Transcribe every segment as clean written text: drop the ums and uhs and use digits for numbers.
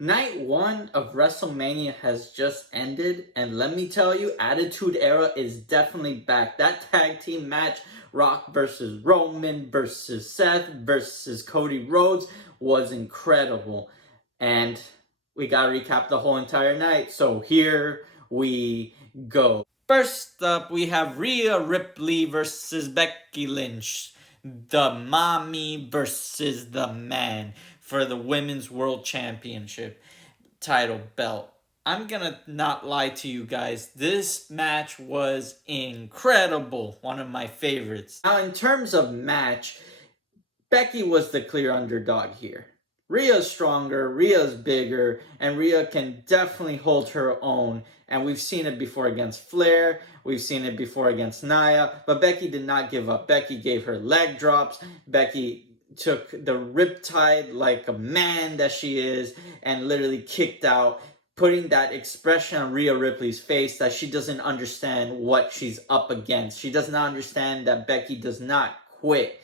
Night 1 of WrestleMania has just ended, and let me tell you, Attitude Era is definitely back. That tag team match, Rock versus Roman versus Seth versus Cody Rhodes, was incredible. And we gotta recap the whole entire night, so here we go. First up, we have Rhea Ripley versus Becky Lynch. The mommy versus the man for the Women's World Championship title belt. I'm gonna not lie to you guys. This match was incredible. One of my favorites. Now, in terms of match, Becky was the clear underdog here. Rhea's stronger, Rhea's bigger, and Rhea can definitely hold her own. And we've seen it before against Flair, we've seen it before against Nia, but Becky did not give up. Becky gave her leg drops. Becky took the riptide like a man that she is and literally kicked out, putting that expression on Rhea Ripley's face that she doesn't understand what she's up against. She does not understand that Becky does not quit.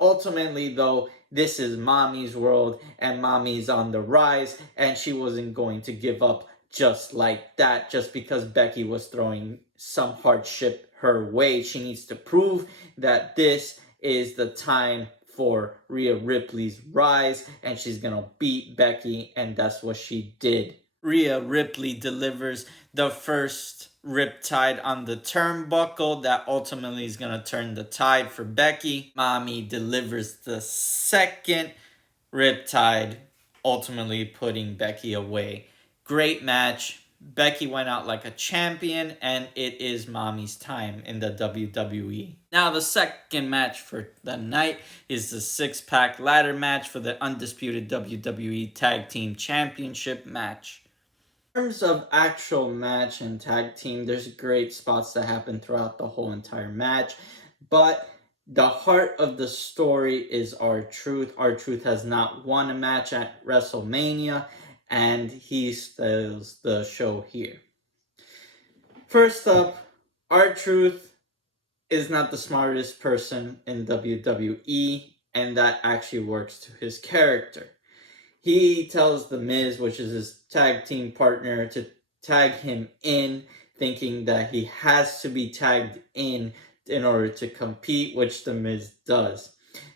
Ultimately, though, this is Mommy's world, and Mommy's on the rise, and she wasn't going to give up just like that, just because Becky was throwing some hardship her way. She needs to prove that this is the time for Rhea Ripley's rise, and she's gonna beat Becky, and that's what she did. Rhea Ripley delivers the first riptide on the turnbuckle that ultimately is going to turn the tide for Becky. Mommy delivers the second riptide, ultimately putting Becky away. Great match. Becky went out like a champion, and it is Mommy's time in the WWE. Now, the second match for the night is the six-pack ladder match for the Undisputed WWE Tag Team Championship match. In terms of actual match and tag team, there's great spots that happen throughout the whole entire match, but the heart of the story is R-Truth. R-Truth has not won a match at WrestleMania, and he steals the show here. First up, R-Truth is not the smartest person in WWE, and that actually works to his character. He tells The Miz, which is his tag team partner, to tag him in, thinking that he has to be tagged in order to compete, which The Miz does.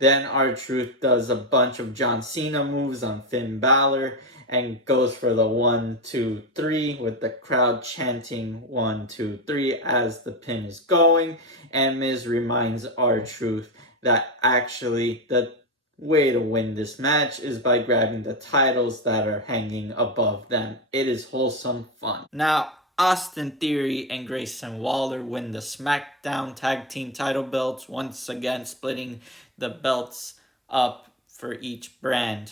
Then R-Truth does a bunch of John Cena moves on Finn Balor and goes for the 1, 2, 3 with the crowd chanting 1, 2, 3 as the pin is going. And Miz reminds R-Truth that actually the way to win this match is by grabbing the titles that are hanging above them. It is wholesome fun. Now, Austin Theory and Grayson Waller win the SmackDown Tag Team title belts, once again splitting the belts up for each brand.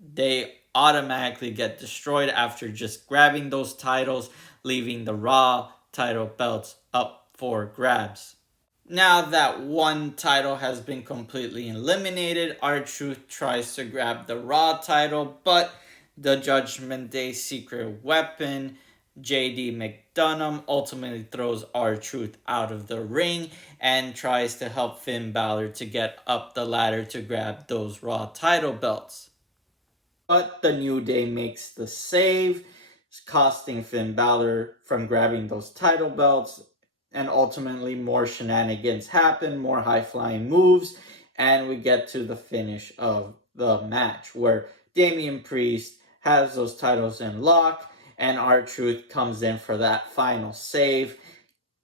They automatically get destroyed after just grabbing those titles, leaving the Raw title belts up for grabs. Now that one title has been completely eliminated, R-Truth tries to grab the Raw title, but the Judgment Day secret weapon, JD McDonough, ultimately throws R-Truth out of the ring and tries to help Finn Balor to get up the ladder to grab those Raw title belts. But the New Day makes the save, costing Finn Balor from grabbing those title belts. And ultimately, more shenanigans happen, more high-flying moves, and we get to the finish of the match, where Damian Priest has those titles in lock, and R-Truth comes in for that final save,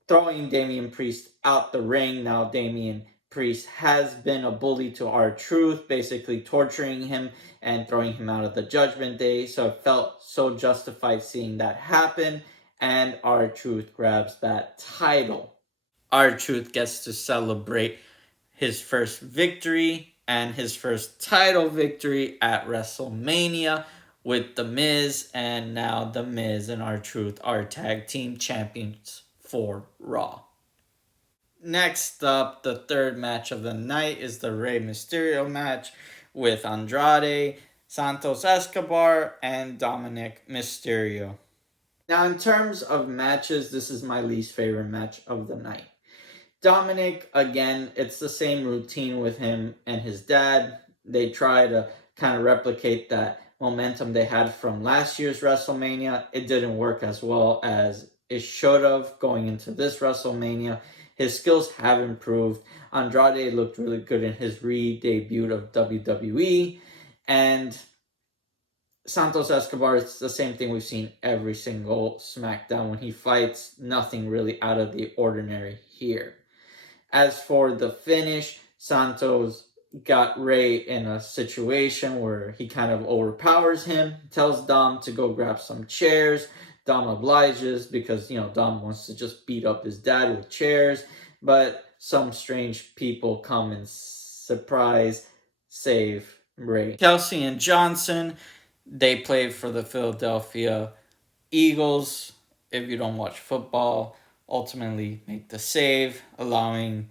throwing Damian Priest out the ring. Now, Damian Priest has been a bully to R-Truth, basically torturing him and throwing him out of the Judgment Day, so it felt so justified seeing that happen. And R-Truth grabs that title. R-Truth gets to celebrate his first victory and his first title victory at WrestleMania with The Miz, and now The Miz and R-Truth are tag team champions for Raw. Next up, the third match of the night is the Rey Mysterio match with Andrade, Santos Escobar, and Dominic Mysterio. Now, in terms of matches, this is my least favorite match of the night. Dominic, again, it's the same routine with him and his dad. They try to kind of replicate that momentum they had from last year's WrestleMania. It didn't work as well as it should have going into this WrestleMania. His skills have improved. Andrade looked really good in his re-debut of WWE. And Santos Escobar, it's the same thing we've seen every single SmackDown. When he fights, nothing really out of the ordinary here. As for the finish, Santos got Rey in a situation where he kind of overpowers him, tells Dom to go grab some chairs. Dom obliges because, Dom wants to just beat up his dad with chairs, but some strange people come and surprise save Rey. Kelsey and Johnson, they played for the Philadelphia Eagles. If you don't watch football, ultimately make the save, allowing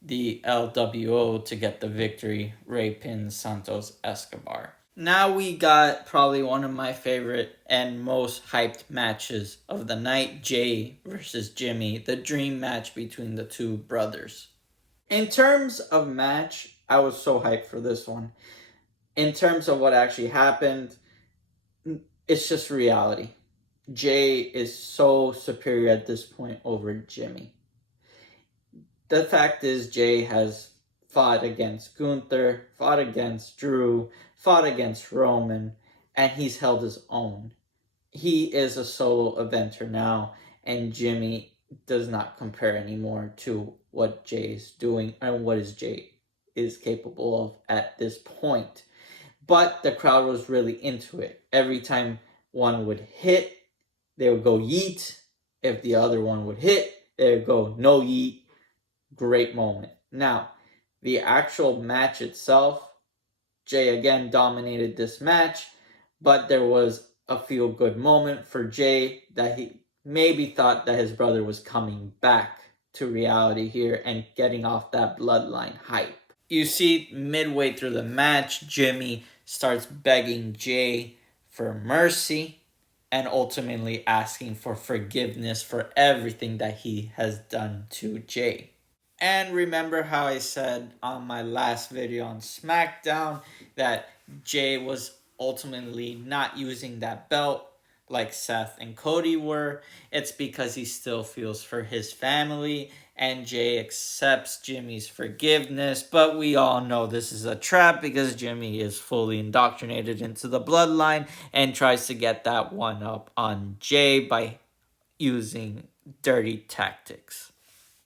the LWO to get the victory. Rey pins Santos Escobar. Now we got probably one of my favorite and most hyped matches of the night, Jay versus Jimmy, the dream match between the two brothers. In terms of match, I was so hyped for this one. In terms of what actually happened, it's just reality. Jay is so superior at this point over Jimmy. The fact is, Jay has fought against Gunther, fought against Drew, fought against Roman, and he's held his own. He is a solo eventer now, and Jimmy does not compare anymore to what Jay is doing and what Jay is capable of at this point. But the crowd was really into it. Every time one would hit, they would go yeet. If the other one would hit, they would go no yeet. Great moment. Now, the actual match itself, Jay again dominated this match, but there was a feel-good moment for Jay that he maybe thought that his brother was coming back to reality here and getting off that bloodline hype. You see, midway through the match, Jimmy starts begging Jay for mercy and ultimately asking for forgiveness for everything that he has done to Jay. And remember how I said on my last video on SmackDown that Jay was ultimately not using that belt like Seth and Cody were? It's because he still feels for his family, and Jay accepts Jimmy's forgiveness, but we all know this is a trap because Jimmy is fully indoctrinated into the bloodline and tries to get that one up on Jay by using dirty tactics.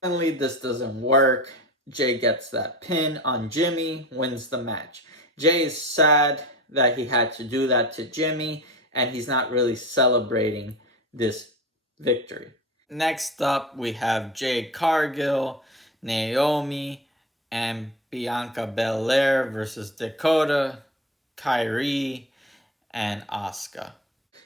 Finally, this doesn't work. Jay gets that pin on Jimmy, wins the match. Jay is sad that he had to do that to Jimmy, and he's not really celebrating this victory. Next up, we have Jade Cargill, Naomi, and Bianca Belair versus Dakota, Kyrie, and Asuka.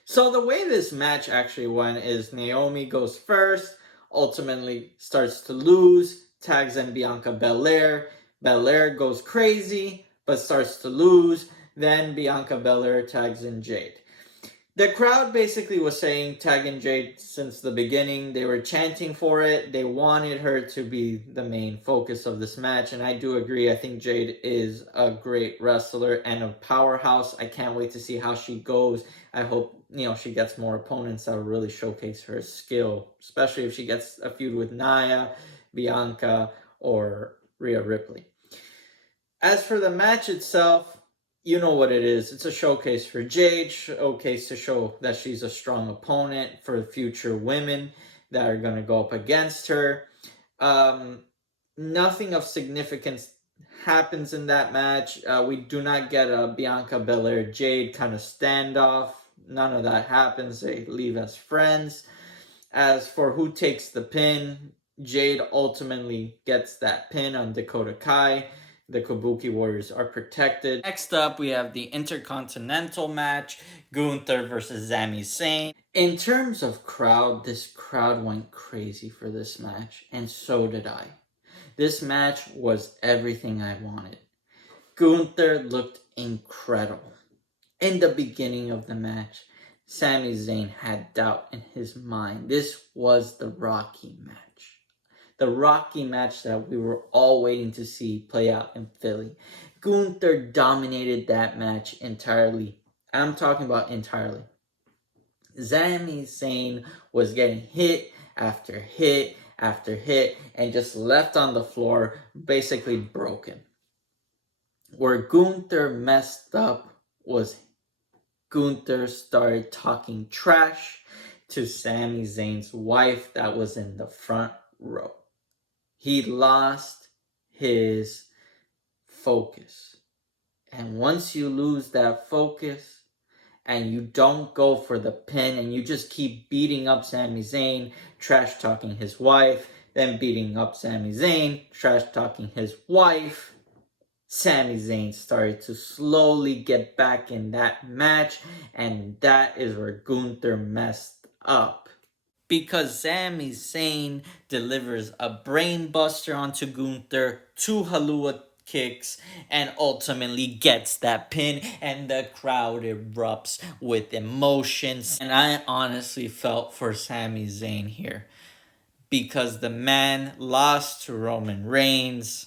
So the way this match actually went is Naomi goes first, ultimately starts to lose, tags in Bianca Belair. Belair goes crazy, but starts to lose. Then Bianca Belair tags in Jade. The crowd basically was saying tag in Jade since the beginning. They were chanting for it. They wanted her to be the main focus of this match, and I do agree. I think Jade is a great wrestler and a powerhouse. I can't wait to see how she goes. I hope, she gets more opponents that will really showcase her skill, especially if she gets a feud with Nia, Bianca, or Rhea Ripley. As for the match itself, you know what it is. It's a showcase for Jade, showcase to show that she's a strong opponent for future women that are going to go up against her. Nothing of significance happens in that match. We do not get a Bianca Belair Jade kind of standoff. None of that happens. They leave as friends. As for who takes the pin, Jade ultimately gets that pin on Dakota Kai. The Kabuki Warriors are protected. Next up, we have the Intercontinental match, Gunther versus Sami Zayn. In terms of crowd, this crowd went crazy for this match, and so did I. This match was everything I wanted. Gunther looked incredible. In the beginning of the match, Sami Zayn had doubt in his mind. This was the Rocky match. The Rocky match that we were all waiting to see play out in Philly. Gunther dominated that match entirely. I'm talking about entirely. Sami Zayn was getting hit after hit after hit and just left on the floor, basically broken. Where Gunther messed up was Gunther started talking trash to Sami Zayn's wife that was in the front row. He lost his focus. And once you lose that focus and you don't go for the pin and you just keep beating up Sami Zayn, trash talking his wife, then beating up Sami Zayn, trash talking his wife, Sami Zayn started to slowly get back in that match, and that is where Gunther messed up. Because Sami Zayn delivers a brainbuster onto Gunther, 2 Halua kicks, and ultimately gets that pin, and the crowd erupts with emotions. And I honestly felt for Sami Zayn here, because the man lost to Roman Reigns,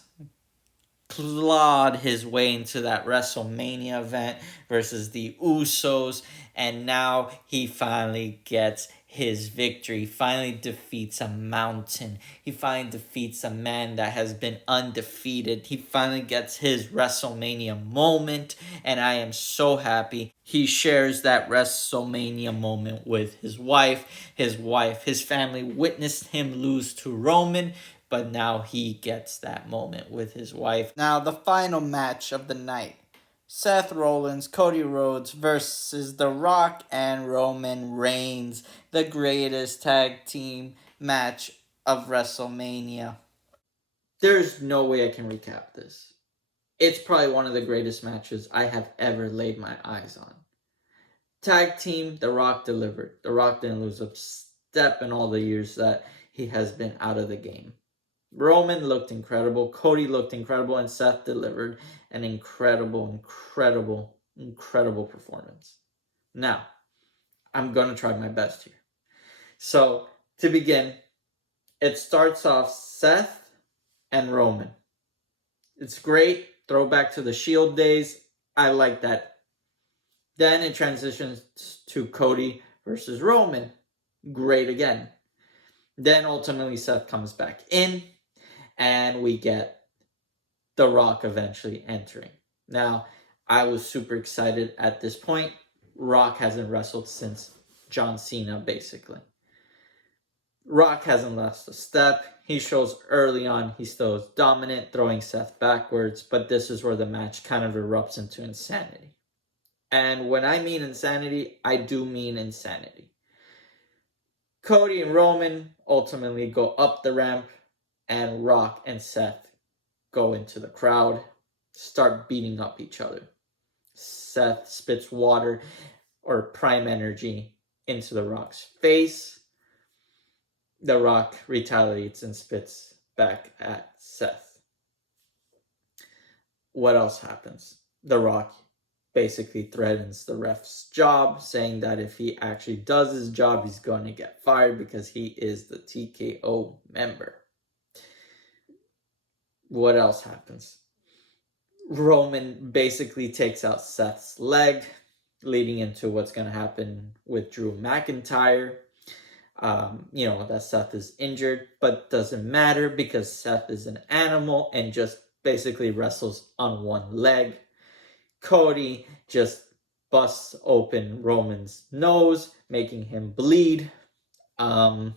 clawed his way into that WrestleMania event versus the Usos, and now he finally gets his victory. He finally defeats a mountain. He finally defeats a man that has been undefeated. He finally gets his WrestleMania moment, and I am so happy. He shares that WrestleMania moment with his wife. His family witnessed him lose to Roman, but now he gets that moment with his wife. Now, the final match of the night. Seth Rollins, Cody Rhodes versus The Rock and Roman Reigns. The greatest tag team match of WrestleMania. There's no way I can recap this. It's probably one of the greatest matches I have ever laid my eyes on. Tag team, The Rock delivered. The Rock didn't lose a step in all the years that he has been out of the game. Roman looked incredible, Cody looked incredible, and Seth delivered an incredible performance. Now, I'm going to try my best here. So, to begin, it starts off Seth and Roman. It's great, throwback to the Shield days. I like that. Then it transitions to Cody versus Roman. Great again. Then ultimately Seth comes back in, and we get The Rock eventually entering. Now, I was super excited at this point. Rock hasn't wrestled since John Cena, basically. Rock hasn't lost a step. He shows early on he still is dominant, throwing Seth backwards, but this is where the match kind of erupts into insanity. And when I mean insanity, I do mean insanity. Cody and Roman ultimately go up the ramp, and Rock and Seth go into the crowd, start beating up each other. Seth spits water or prime energy into The Rock's face. The Rock retaliates and spits back at Seth. What else happens? The Rock basically threatens the ref's job, saying that if he actually does his job, he's going to get fired because he is the TKO member. What else happens? Roman basically takes out Seth's leg, leading into what's going to happen with Drew McIntyre. That Seth is injured, but doesn't matter because Seth is an animal and just basically wrestles on one leg. Cody just busts open Roman's nose, making him bleed. The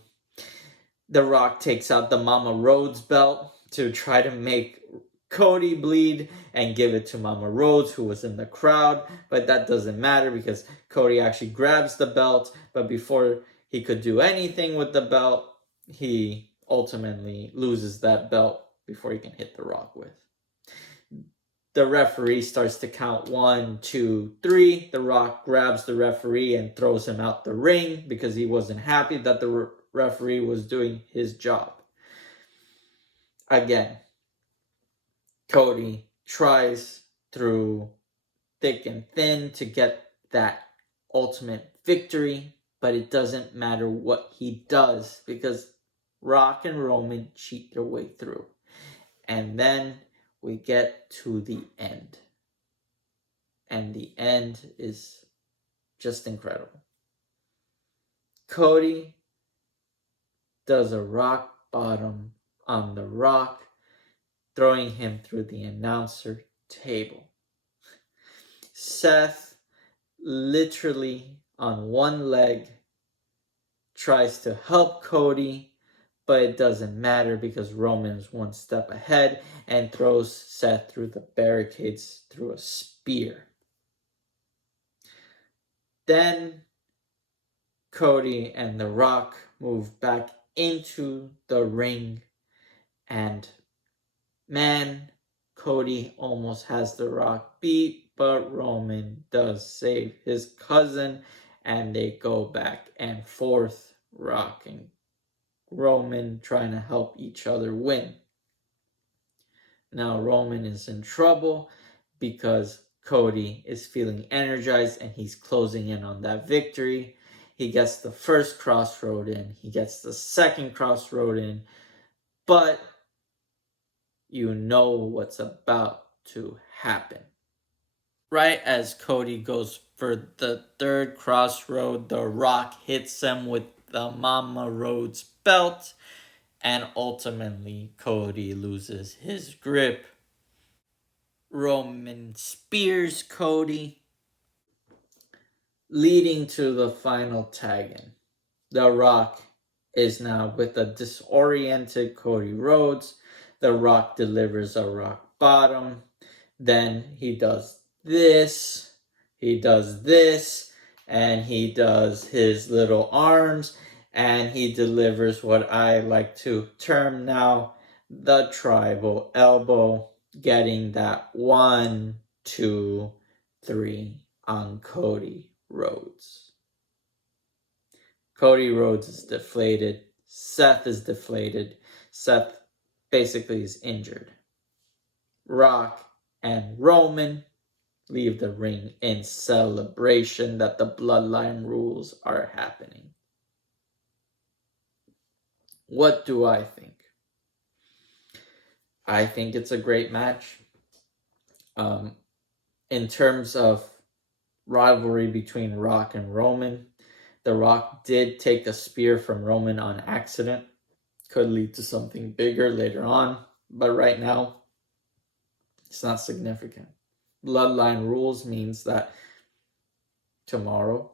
Rock takes out the Mama Rhodes belt to try to make Cody bleed and give it to Mama Rhodes, who was in the crowd, but that doesn't matter because Cody actually grabs the belt, but before he could do anything with the belt, he ultimately loses that belt before he can hit The Rock with. The referee starts to count 1, 2, 3. The Rock grabs the referee and throws him out the ring because he wasn't happy that the referee was doing his job. Again, Cody tries through thick and thin to get that ultimate victory, but it doesn't matter what he does because Rock and Roman cheat their way through. And then we get to the end. And the end is just incredible. Cody does a rock bottom on The Rock, throwing him through the announcer table. Seth, literally on one leg, tries to help Cody, but it doesn't matter because Roman's one step ahead and throws Seth through the barricades through a spear. Then Cody and The Rock move back into the ring, and man, Cody almost has The Rock beat, but Roman does save his cousin, and they go back and forth, Rock and Roman trying to help each other win. Now Roman is in trouble because Cody is feeling energized and he's closing in on that victory. He gets the first crossroad in, he gets the second crossroad in, but you know what's about to happen. Right as Cody goes for the third crossroad, The Rock hits him with the Mama Rhodes belt, and ultimately Cody loses his grip. Roman spears Cody, leading to the final tag-in. The Rock is now with a disoriented Cody Rhodes. The Rock delivers a rock bottom. Then he does this, and he does his little arms, and he delivers what I like to term now the tribal elbow, getting that 1, 2, 3 on Cody Rhodes. Cody Rhodes is deflated. Seth is deflated. Seth basically is injured. Rock and Roman leave the ring in celebration that the bloodline rules are happening. What do I think? I think it's a great match. In terms of rivalry between Rock and Roman, The Rock did take a spear from Roman on accident. Could lead to something bigger later on, but right now, it's not significant. Bloodline rules means that tomorrow,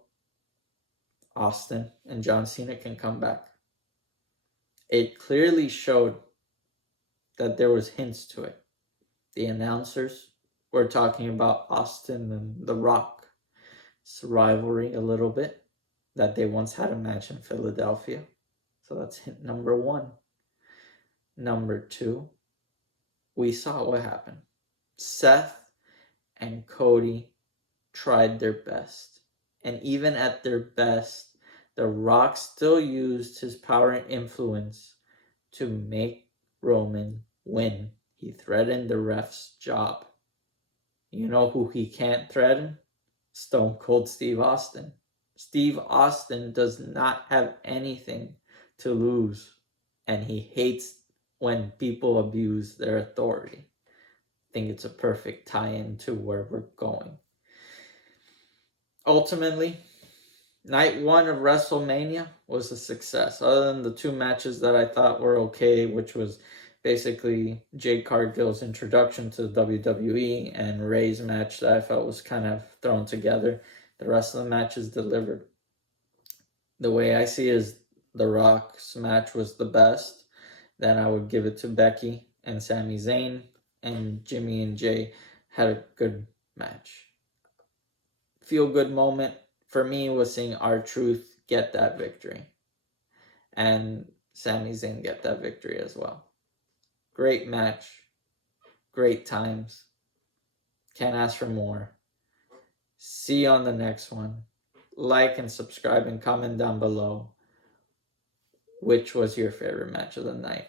Austin and John Cena can come back. It clearly showed that there was hints to it. The announcers were talking about Austin and The Rock's rivalry a little bit, that they once had a match in Philadelphia. So that's hint number 1. Number 2, we saw what happened. Seth and Cody tried their best. And even at their best, The Rock still used his power and influence to make Roman win. He threatened the ref's job. You know who he can't threaten? Stone Cold Steve Austin. Steve Austin does not have anything to lose, and he hates when people abuse their authority. I think it's a perfect tie-in to where we're going. Ultimately, night 1 of WrestleMania was a success. Other than the 2 matches that I thought were okay, which was basically Jade Cargill's introduction to the WWE and Rey's match that I felt was kind of thrown together. The rest of the matches delivered. The way I see it is The Rock's match was the best. Then I would give it to Becky and Sami Zayn, and Jimmy and Jay had a good match. Feel good moment for me was seeing R-Truth get that victory, and Sami Zayn get that victory as well. Great match, great times. Can't ask for more. See you on the next one. Like and subscribe and comment down below which was your favorite match of the night.